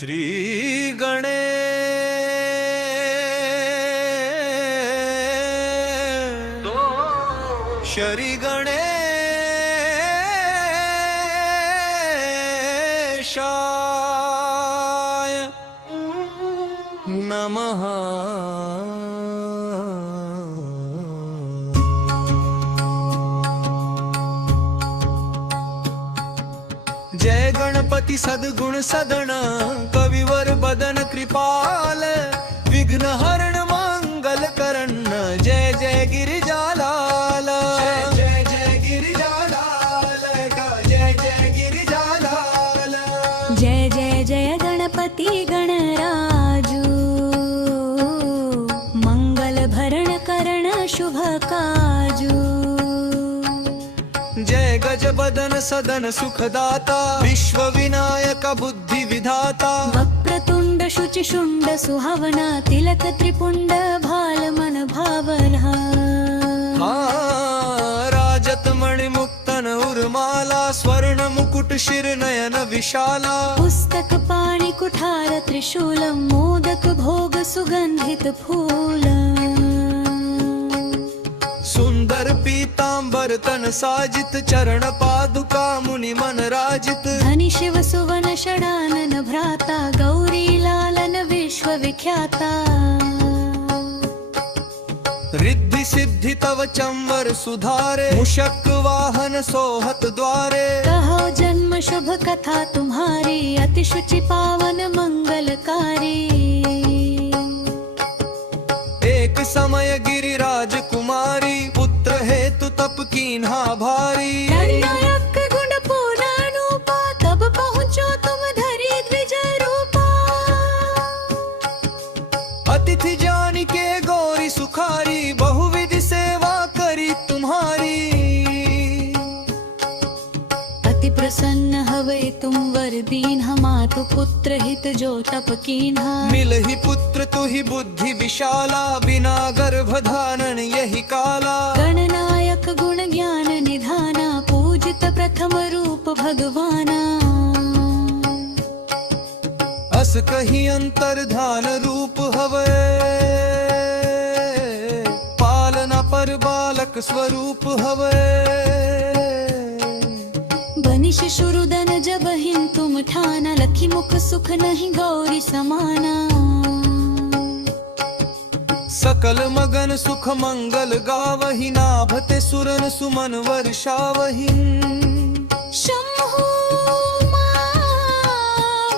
श्री गणेश श्री गणेशाय नमः। जय गणपति सद्गुण सदन कविवर बदन कृपाल विघ्न हरण मंगल करण जय जय गिरिजालाल जय जय गिरिजालाल जय जय गिरिजालाल जय जय जय गणपति गणराजू मंगल भरण करण शुभ काजू। जय गज बदन सदन सुखदाता विश्व विनायक बुद्धि विधाता वक्रतुंड शुचि शुंड सुहावना तिलक त्रिपुंड भाल मन भावना। राजत मणि मुक्तन उर्माला स्वर्ण मुकुट शिर नयन विशाला पुस्तक पाणि कुठार त्रिशूलम मोदक भोग सुगंधित फूलम। सुंदर पीतांबर तन साजित चरण पादुका मुनि मन राजित धनि शिव सुवन षडानन भ्राता गौरी लालन विश्व विख्याता। रिद्धि सिद्धि तव चंवर सुधारे मुशक वाहन सोहत द्वारे कहो जन्म शुभ कथा तुम्हारी अति शुचि पावन मंगलकारी। एक समय गिरिराज कुमारी पुत्र हेतु तप कीन्हा भारी गणनायक गुण पूर्णानुपा तब पहुँचो तुम धरी द्विज रूपा। अतिथि जान के गौरी सुखारी बहुविधि सेवा करी तुम्हारी। अति प्रसन्न हवे तुम वर दीन्हा मातु पुत्र हित जो तप कीन्हा। मिलहि पुत्र तुहि बुद्धि विशाला बिना गर्भ धारण यही काला। गणनायक गुण ज्ञान निधाना पूजित प्रथम रूप भगवाना। अस कही अंतर्धान रूप हवे पालना पर बालक स्वरूप हवे। बनि शिशुरुदन जब हिन तुम ठाना लखी मुख सुख नहीं गौरी समाना। सकल मगन सुख मंगल गावहि नाभते सुरन सुमन वर्षावहि। शंभु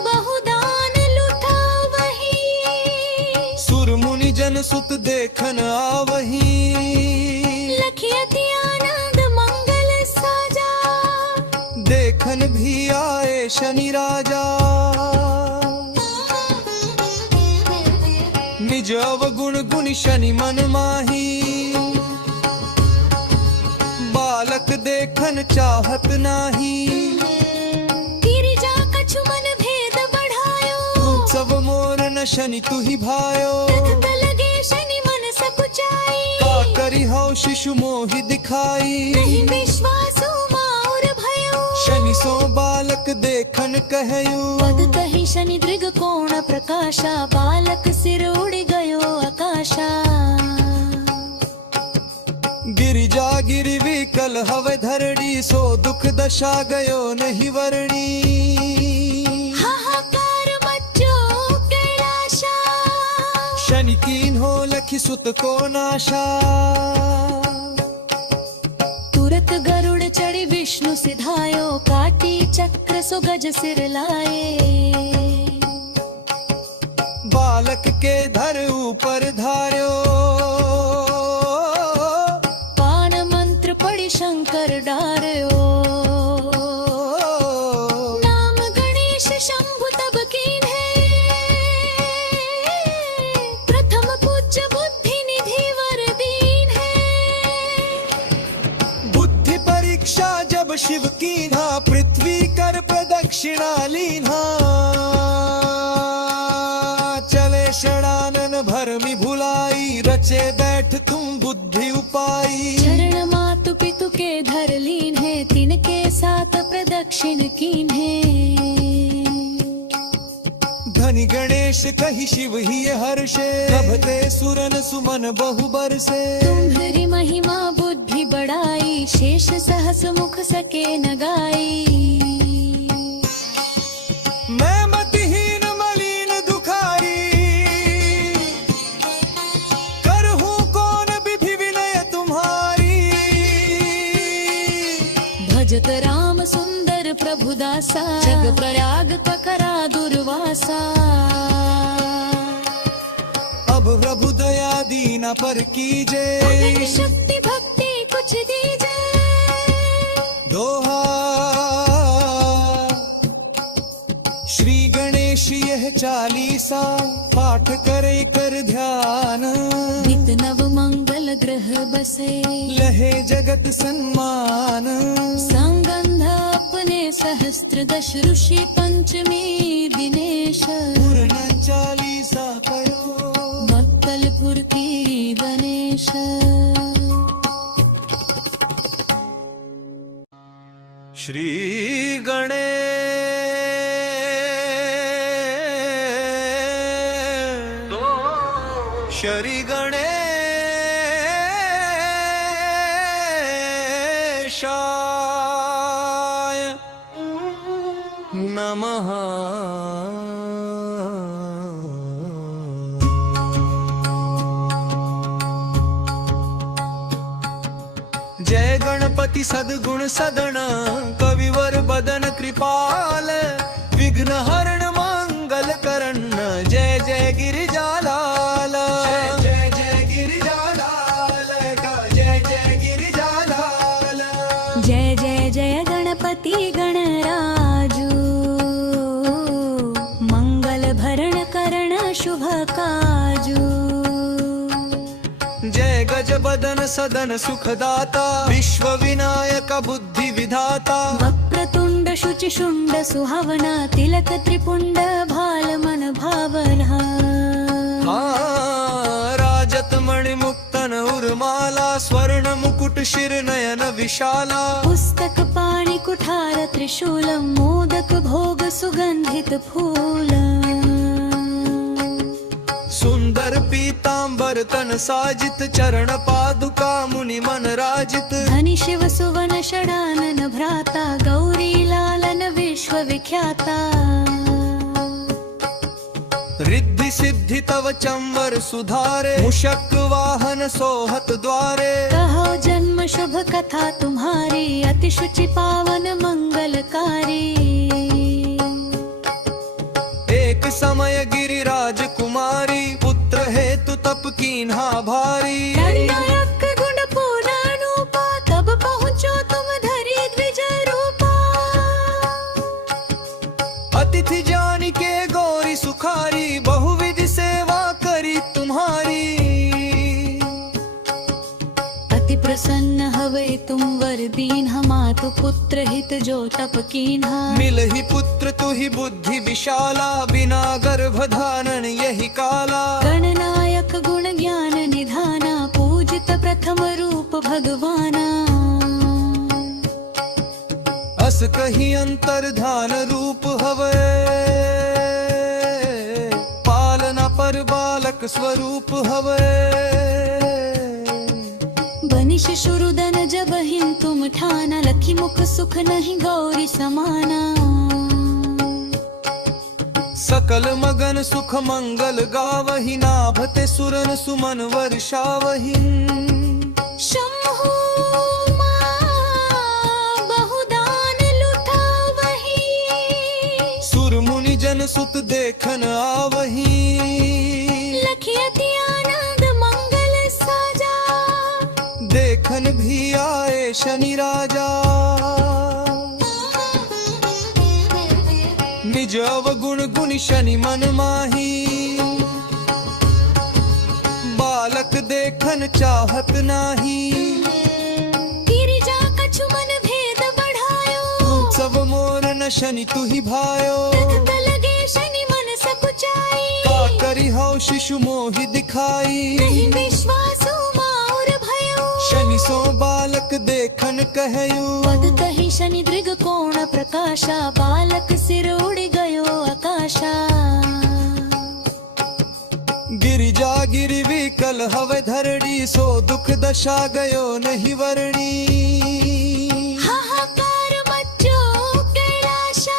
बहुदान लुटावहि सुर मुनि जन सुत देखन आवहि। लखी अति आनंद मंगल साजा देखन भी आए शनि राजा। निज अवगुण गुण शनि मन माही बालक देखन चाहत नाही। गिरिजा कछु मन भेद बढ़ायो सब मोर न शनि तुहि भायो। तत लगे शनि मन सकुचाई का करी हौ शिशु मोहि दिखाई। नहीं विश्वासु माउर भयो शनि सो बालक देखन कहयु। पद कही शनि दृग कोण प्रकाशा बालक सिर उड़ गयो आकाशा। गिरिजा गिरि विकल हवे धरणी सो दुख दशा गयो नहीं वरणी। हाहाकार मच्चो कैलाशा शनि कीन हो लखी सुत को नाशा। तुरत गरुड़ चढ़ी विष्णु सिधायो काटी चक्र सो गज सिर लाए। बालक के धर ऊपर धार्यो पान मंत्र पढ़ी शंकर डार्यो। नाम गणेश शंभु तब कीन्हे प्रथम पूज्य बुद्धि निधि वर दीन्हे। बुद्धि परीक्षा जब शिव कीन्हा पृथ्वी कर प्रदक्षिणा लीन्हा। चले षडानन भरमि भुलाई रचे बैठ तुम बुद्धि उपाई। चरण मातु पितु के धर लीन्हे तिनके साथ प्रदक्षिण कीन्हे। मनि गणेश कहि शिव ही हर्षे प्रभते सुरन सुमन बहु बरसे तुम्हारी महिमा बुद्धि बढ़ाई शेष सहस मुख सके न गाई मैं मतिहीन मलिन दुखारी करहूं कौन विधि विनय तुम्हारी भजत राम सुंदर प्रभु दासा जग प्रयाग ककरा दुर्वासा अब प्रभु दया दीना पर कीजे अगर शक्ति भक्ति कुछ दीजे दोहा श्री गणेश यह चालीसा पाठ करे कर ध्यान नित नव मंगल ग्रह बसे लहे जगत सम्मान संगंध अपने सहस्त्र दश ऋषि पंचमी दिनेश पूर्ण चालीसा करो मक्कलपुर की गणेश श्री गणेश श्री गणेशाय नमः जय गणपति सद्गुण सदन कविवर बदन कृपाल विघ्न हरण मंगल करण जय जय गिरिजालाल जय जय गिरिजालाल जय जय गिरिजालाल जय जय जय गणपति गणराजू मंगल भरण करण शुभ काजू जय गज बदन सदन सुखदाता विश्व विनायक बुद्धि विधाता वक्रतुंड शुचि शुंड सुहावना तिलक त्रिपुंड भाल मन भावना राजत मणि मुक्तन उर्माला स्वर्ण मुकुट शिर नयन विशाला पुस्तक पाणि कुठार त्रिशूलम मोदक भोग सुगंधित फूल सुंदर पीतांबर तन साजित चरण पादुका मुनि मन राजित धनि शिव सुवन षडानन भ्राता गौरी लालन विश्व विख्याता रिद्धि सिद्धि तव चंवर सुधारे मुशक वाहन सोहत द्वारे कहो जन्म शुभ कथा तुम्हारी अति शुचि पावन मंगलकारी एक समय गिरिराज कुमारी पुत्र हेतु तप कीन्हा भारी दंडनायक गुण पूर्ण अनुपा तब पहुँचो तुम धरी द्विज रूपा अतिथि जानी के गौरी सुखारी बहुविधि सेवा करी तुम्हारी अति प्रसन्न हवे तुम वर दीन मातु पुत्र हित जो तप कीन्हा मिलहि पुत्र तुहि बुद्धि विशाला बिना गर्भ धारण यही काला गणनायक गुण ज्ञान निधाना पूजित प्रथम रूप भगवाना अस कही अंतर्धान रूप हवे पालना पर बालक स्वरूप हवे बनि शिशुरुदन जब हिन तुम ठाना लखी मुख सुख नहीं गौरी समाना सकल मगन सुख मंगल गावहि नाभते सुरन सुमन वर्षावहि शंभु मां बहुदान लुटावहि सुर मुनि जन सुत देखन आवहि लखी अति आनंद मंगल साजा देखन भी आए शनि राजा निज अवगुण गुण शनि मन माही बालक देखन चाहत नाही गिरिजा कछु मन भेद बढ़ायो सब मोर न शनि तु ही भायो तत लगे शनि मन सकुचाई का करी हौ शिशु मोहि दिखाई नहीं विश्वास माउर भयो शनि सो बालक देखन कहयु पद तहि शनि दृग कोण प्रकाशा बालक सिर उड़ गयो आकाशा गिरिजा गिरवी कल हवे धरणी सो दुख दशा गयो नहीं वरणी हाहाकार मच्चो कैलाशा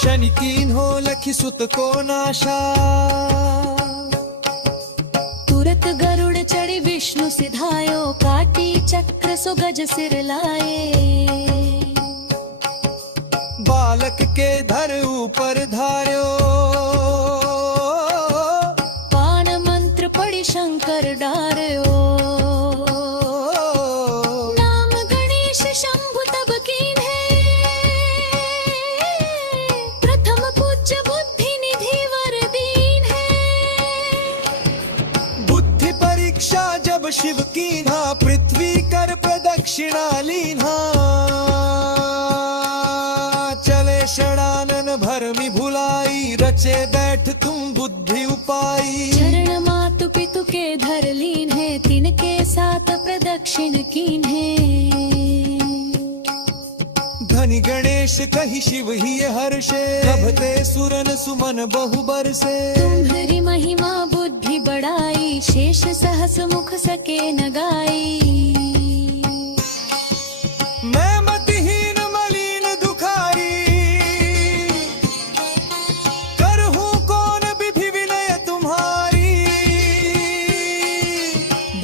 शनि कीन हो लखी सुत को नाशा तुरत गरुड़ चढ़ी विष्णु सिधायो काटी चक्र सो गज सिर लाए बालक के धर ऊपर धार्यो पान मंत्र पड़ी शंकर डार्यो नाम गणेश शंभु तब कीन्हे प्रथम पूज्य बुद्धि निधि वर दीन है बुद्धि परीक्षा जब शिव कीन्हा पृथ्वी कर प्रदक्षिणा लीन्हा चले षडानन भरमी भुलाई रचे बैठ तुम बुद्धि उपाई चरण मातु पितु के धर लीन है तिनके साथ प्रदक्षिण कीन है धनी गणेश कही शिव ही हर्षे प्रभते सुरन सुमन बहु बरसे तुम्हारी महिमा बुद्धि बढ़ाई शेष सहस मुख सके न गाई मैं मतिहीन मलिन दुखारी करहूं कौन विधि विनय तुम्हारी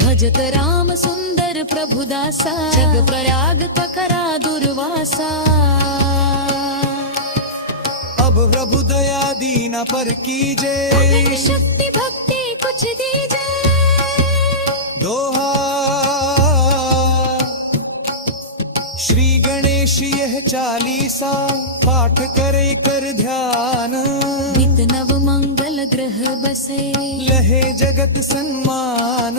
भजत राम सुंदर प्रभु दासा जग प्रयाग पकरा दुर्वासा अब प्रभु दया दीना पर कीजे धन शक्ति भक्ति कुछ दीजे दोहा श्री गणेश यह चालीसा पाठ करे कर ध्यान नित नव मंगल ग्रह बसे लहे जगत सम्मान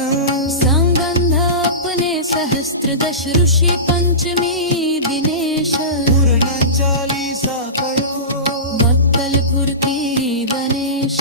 संगंध अपने सहस्त्र दश ऋषि पंचमी दिनेश पूर्ण चालीसा करो मक्कलपुर की गणेश